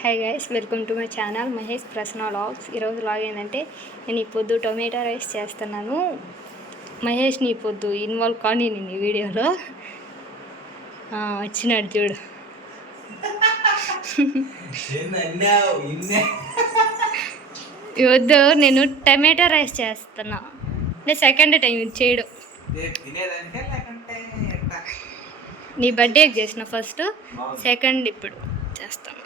Hi guys welcome to my channel Mahesh Prasanna vlogs ఈరోజు vlog ఏంటంటే నేను ఈ పొద్దు టొమాటో రైస్ చేస్తున్నాను. మహేష్ నీ పొద్దు ఇన్వాల్వ్ కానీ నేను ఈ వీడియోలో. వచ్చినాడు చూడు. వద్దు నేను టమాటో రైస్ చేస్తున్నా. నేను సెకండ్ టైం ఇది చేయడం? నీ బర్త్డేకి చేసిన ఫస్ట్ సెకండ్ ఇప్పుడు చేస్తాను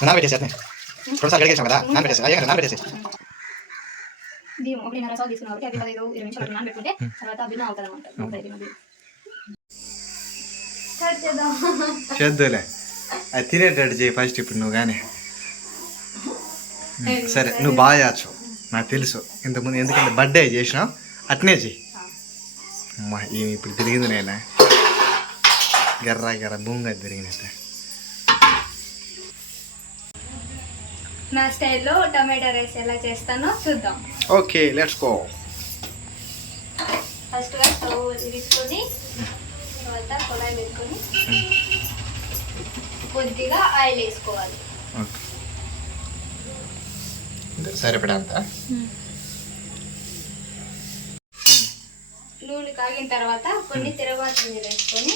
నానబెట్టేసి అట్నే రెండుసార్లు కడిగేసాం కదా అయ్యా బియ్యం ఒకటిన్నర సార్లు తీసుకున్నావు కాబట్టి అవి పదహైదు ఇరవై నిమిషాలు తర్వాత అవుతుంది అనమాట చేద్దులే అది తినేటట్టు చేయి ఫస్ట్ ఇప్పుడు నువ్వు కానీ సరే నువ్వు బాగా చేయచ్చు నాకు తెలుసు. ఇంతకుముందు ఎందుకంటే బర్త్డే చేసినావు అట్నే చెయ్యి. అమ్మా ఏమి ఇప్పుడు తిరిగింది నేనా? గర్రా గర్ర భూమిగా తిరిగినట్టే. నా స్టైల్లో టమాటా రైస్ ఎలా చేస్తానో చూద్దాం. ఓకే లెట్స్ గో ఫస్ట్గా స్టవ్ తీసుకొని తర్వాత కొలాయి పెట్టుకొని కొద్దిగా ఆయిల్ వేసుకోవాలి. సరిపడంత నూనె కాగిన తర్వాత కొన్ని తిరగబాటు వేసుకొని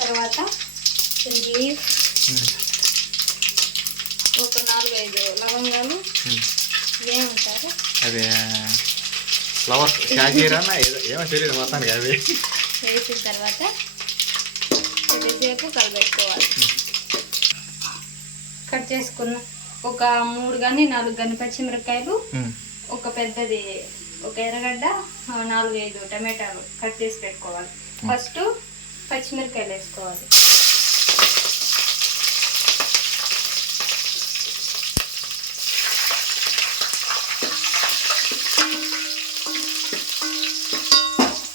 తర్వాత లీఫ్ ఒక నాలుగైదు లవంగాలు ఏమంటారు? అదే ఫ్లవర్స్ షాజీరా ఏమో తెలియదు మొత్తానికి అవి వేసిన తర్వాత కొద్దిసేపు కలబెట్టుకోవాలి. కట్ చేసుకున్న ఒక మూడు కానీ నాలుగు కానీ పచ్చిమిరపకాయలు ఒక పెద్దది ఒక ఎర్రగడ్డ నాలుగు ఐదు టమాటాలు కట్ చేసి పెట్టుకోవాలి. ఫస్ట్ పచ్చిమిరపకాయలు వేసుకోవాలి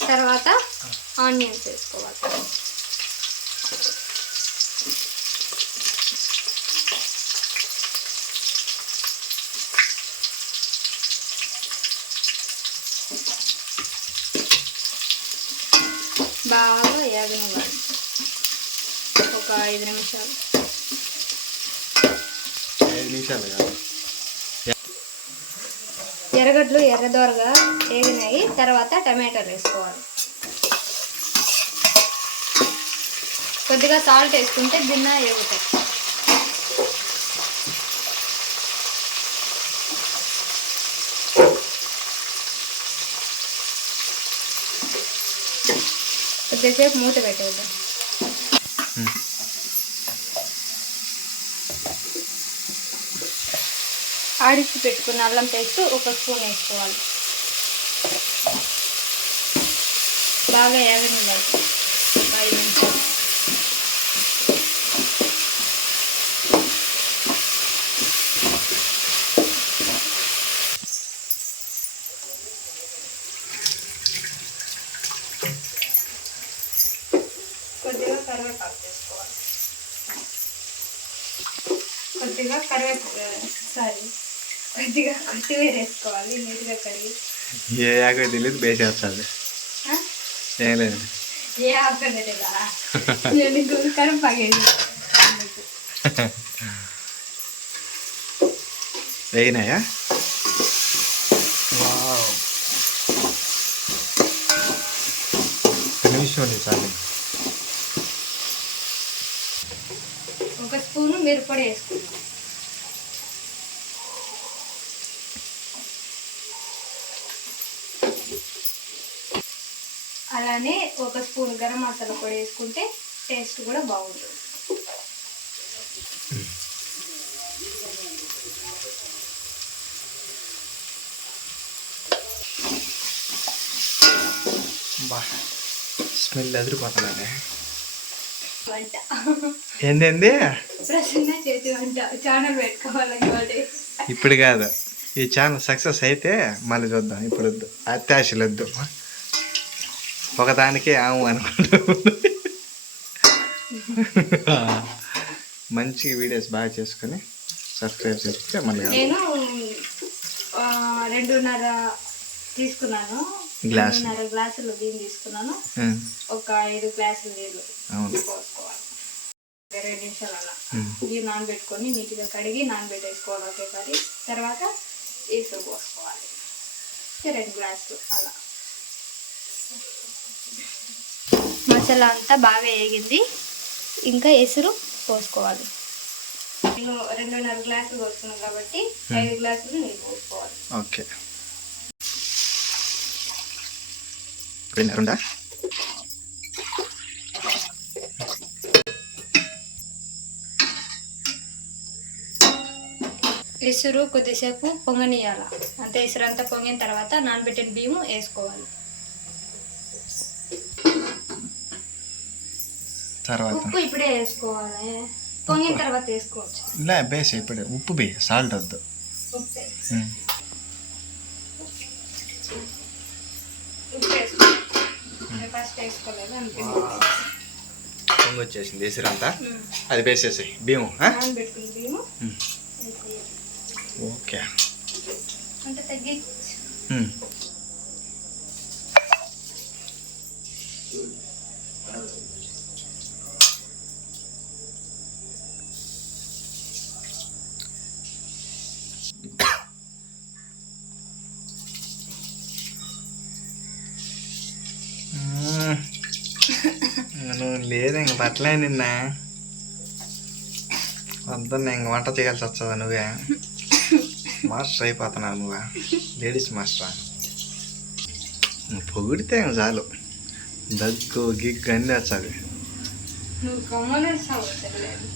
తర్వాత ఆనియన్స్ వేసుకోవాలి బాగా వేగనివ్వాలి ఒక ఐదు నిమిషాలు. ఐదు నిమిషాలు కాదు? ఎర్రగడ్డలు ఎర్రదోరగా వేగినాయి తర్వాత టమాటాలు వేసుకోవాలి. కొద్దిగా సాల్ట్ వేసుకుంటే భిన్న ఎగుతాయి కొద్దిసేపు మూత పెట్టేద్దాం. ఆడిచి పెట్టుకున్న అల్లం పేస్ట్ ఒక స్పూన్ వేసుకోవాలి. బాగా ఏగనివ్వాలి ఒక ఐదు నిమిషాలు కొద్దిగా కరివేపాకు వేసుకోవాలి కొద్దిగా కరివేపాకు సారీ కొద్దిగా కొత్తిమీర వేసుకోవాలి నీట్గా కడిగి. ఏ యాగో తెలియదు బేసేస్తుంది ఆ? ఏం లేదు. ఏ అవసరం లేదా నేను ఇంకొక కరివేపాకు వేసి వేగినాయా నిమిషం ఉంది చాలు. ఒక స్పూను మిరపొడి వేసుకుంటాం అలానే ఒక స్పూన్ గరం మసాలా పొడి వేసుకుంటే టేస్ట్ కూడా బాగుంటుంది. స్మెల్ ఎదిరిపోతున్నానే వంట. ఏందేంది? ప్రసన్న చేతి వంట. ఛానల్ పెట్టుకోవాలి ఇప్పుడు కాదు. ఈ ఛానల్ సక్సెస్ అయితే మళ్ళీ చూద్దాం. ఇప్పుడు వద్దు. అత్యాశలు వద్దు ఒకదానికే ఆము అనుకుంటాం మంచి వీడియోస్ బాగా చేసుకొని సబ్స్క్రైబ్ మళ్ళీ కలుద్దాం. నేను రెండున్నర తీసుకున్నాను. గ్లాస్. గ్లాసులు బియ్యం తీసుకున్నాను. ఒక ఐదు గ్లాసులు నీళ్ళు పోసుకోవాలి. ఇరవై నిమిషాలు అలా. బియ్యం నానబెట్టుకొని నీట్గా కడిగి నానబెట్టేసుకోవాలి ఒకేసారి. తర్వాత ఇసురు పోసుకోవాలి. రెండు గ్లాసులు అలా. మసాలా అంతా బాగా వేగింది. ఇంకా ఎసురు పోసుకోవాలి. నేను రెండున్నర గ్లాసులు పోసుకున్నాను కాబట్టి ఐదు గ్లాసులు నీళ్ళు పోసుకోవాలి. ఓకే. పోయినారుండా ఎసురు కొద్దిసేపు పొంగనియాల అంతే ఎసురు అంతా పొంగిన తర్వాత నానబెట్టిన బియ్యం వేసుకోవాలి. తర్వాత. ఉప్పు ఇప్పుడే వేసుకోవాలి. పొంగిన తర్వాత వేసుకోవచ్చు. ఇలా బేస్ ఇప్పుడు. ఉప్పు బే సాల్ట్ వద్దు. పొంగి వచ్చేసింది ఎసిరంతా అది వేసేసి. వేసేయాలి. ఓకే. అంటే తగ్గి. లేదు ఇంక పట్టలే నిన్న. వద్దన్న ఇంక వంట చేయాల్సి వస్తుందా నువ్వే? మాస్టర్ అయిపోతున్నావు నువ్వా. లేడీస్ మాస్టరా? నువ్వు పొగిడితే చాలు. దగ్గు గిగ్గు అన్నీ తెలియదు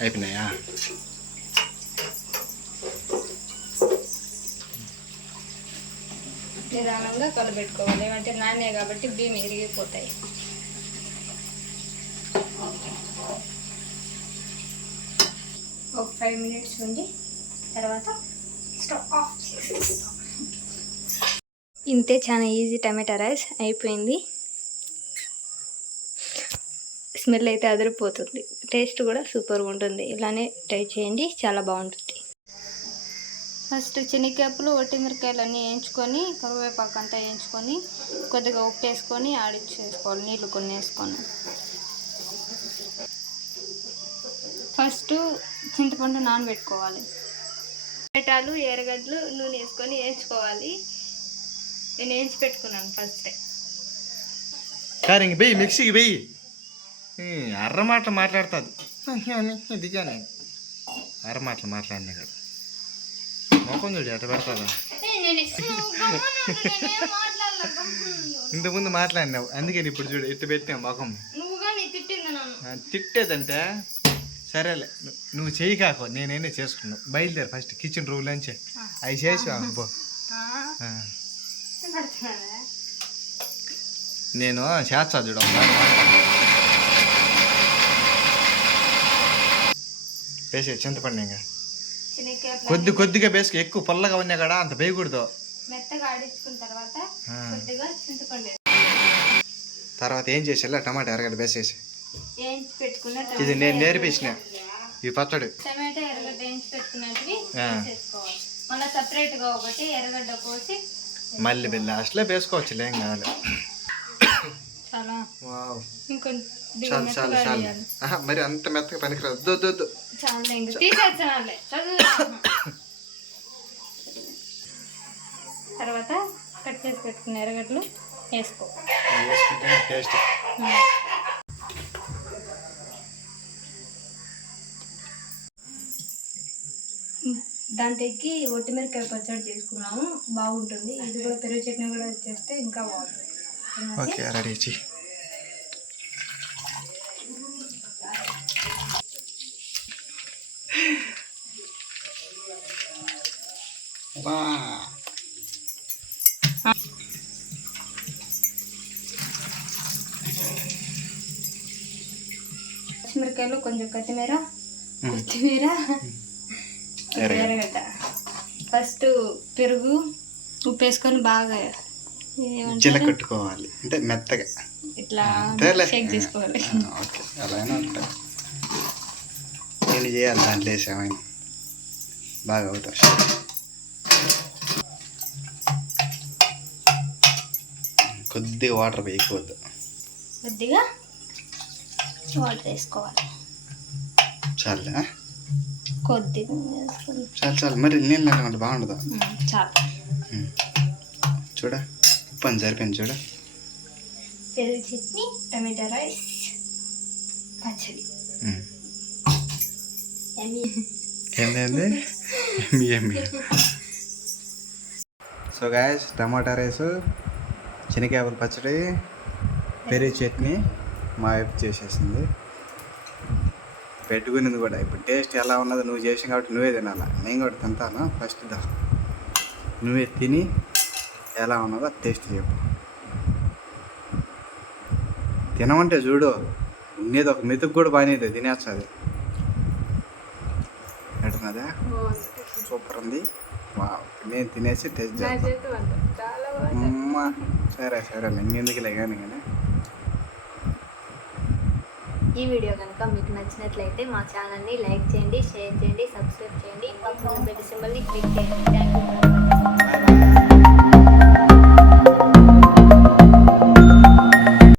అయిపోయినాయా? నిదానంగా కలబెట్టుకోవాలి ఏమంటే నానే కాబట్టి బియ్యం ఇరిగిపోతాయి. ఒక ఫైవ్ మినిట్స్ ఉండి తర్వాత స్టవ్ ఆఫ్ చేసేస్తాం. ఇంతే చాలా ఈజీ టమాటా రైస్ అయిపోయింది. స్మెల్ అయితే అదిరిపోతుంది. టేస్ట్ కూడా సూపర్గా ఉంటుంది. ఇలానే ట్రై చేయండి. చాలా బాగుంటుంది. ఫస్ట్ శనగకాయలు ఒట్టిమిరకాయలు అన్నీ వేయించుకొని కరివేపాకు అంతా వేయించుకొని కొద్దిగా ఉప్పు వేసుకొని ఆడిచ్చేసుకోవాలి నీళ్ళు కొన్ని వేసుకొని. ఫస్ట్ చింతపండు నానబెట్టుకోవాలి. టమాటాలు ఎర్రగడ్డలు నూనె వేసుకొని వేయించుకోవాలి. నేను వేయించి పెట్టుకున్నాను ఫస్ట్. సరే వెయ్యి మిక్సీకి వెయ్యి అర్ర మాటలు మాట్లాడుతుంది. దిగాను. అర్ర మాటలు మాట్లాడినా కదా. మొఖం చూడు ఎట్ట పెడతాదా ఇంతకుముందు మాట్లాడినావు అందుకని ఇప్పుడు చూడు ఎట్టు పెట్టాం మొఖం. తిట్టేదంటే? సరేలే నువ్వు చేయి కాకు నేనైనా చేసుకున్నావు బయలుదేరు ఫస్ట్ కిచెన్ రూమ్ నుంచి అవి చేసి పో. పడుతున్నానా? నేను చేస్తా చూడు. వేసే చింతపండు ఇంకా. కొద్ది కొద్దిగా వేసుకు ఎక్కువ పొల్లగా ఉన్నా కూడా అంత వేయకూడదు. మెత్తగా ఆడించుకున్న తర్వాత ఆ. కొద్దిగా చింతపండు వేసుకోవాలి. తర్వాత ఏం చేసేలా టమాటా ఎరగడ్డ వేసేసి. ఇది నేను నేర్పించిన. ఈ పచ్చడి. టమాటా వేయించి పెట్టుకున్నవి మళ్ళీ సపరేట్గా ఒకటి ఎర్రగడ్డ కోసి మళ్ళీ వెళ్ళి లాస్ట్లో వేసుకోవచ్చు ఏం కాదు. చాలా. చాలు చాలు చాలు. మరి అంత మెత్తగా పనికిరాదు. వద్దు వద్దు వద్దు తర్వాత కట్ చేసి పెట్టుకున్న ఎర్రగడ్డలు వేసుకో. టేస్ట్. దాని తెక్కి ఒట్టిమిరకాయ పచ్చడి చేసుకున్నాము. బాగుంటుంది. ఇది కూడా పెరుగు చట్నీ కూడా చేస్తే ఇంకా బాగుంటుంది. ఓకే రెడీ ఇచ్చి పచ్చిమిరకాయలు కొంచెం కొత్తిమీర కొత్తిమీర ఫస్ట్ పెరుగు ఉప్పు వేసుకొని బాగా ఏమంటారు? చిలకట్టుకోవాలి అంటే మెత్తగా. ఇట్లా. షేక్ చేసుకోవాలి ఓకే. అలా అయినా ఉంటాయి నేను చేయాలి? దాంట్లో వేసామైనా బాగా అవుతాయి కొద్దిగా వాటర్ వేయకూడదు. కొద్దిగా వాటర్ వేసుకోవాలి. చాలే కొద్దిగా చాలు చాలు. మరి నీళ్ళు బాగుండదు? చాలు. చూడ. ఉప్పు అని సరిపోయింది చూడ. పెరుగు చట్నీ టమాటా రైస్ పచ్చడి. ఏంటండి సో గాయస్ టమాటా రైస్ శనగకాయల పచ్చడి పెరుగు చట్నీ మా వైపు చేసేసింది. పెట్టుకునేది కూడా ఇప్పుడు టేస్ట్ ఎలా ఉన్నదో నువ్వు చేసావు కాబట్టి నువ్వే తినాలా? నేను కూడా తింటాను. ఫస్ట్ దా. నువ్వే తిని ఎలా ఉన్నదో టేస్ట్ చెప్పు. తినమంటే చూడు ఉండేది ఒక మెతుకు కూడా బాగానేది తినేస్తుంది ఎట్టున్నదా సూపర్ ఉంది. వా నేను తినేసి టేస్ట్ చేస్తాను అమ్మ సరే సరే ఇంకెందుకులే కానీ కానీ ఈ వీడియో కనుక మీకు నచ్చినట్లయితే మా ఛానల్ని లైక్ చేయండి షేర్ చేయండి సబ్స్క్రైబ్ చేయండి. పక్కన పెట్టి సింబల్ని క్లిక్ చేయండి. Thank you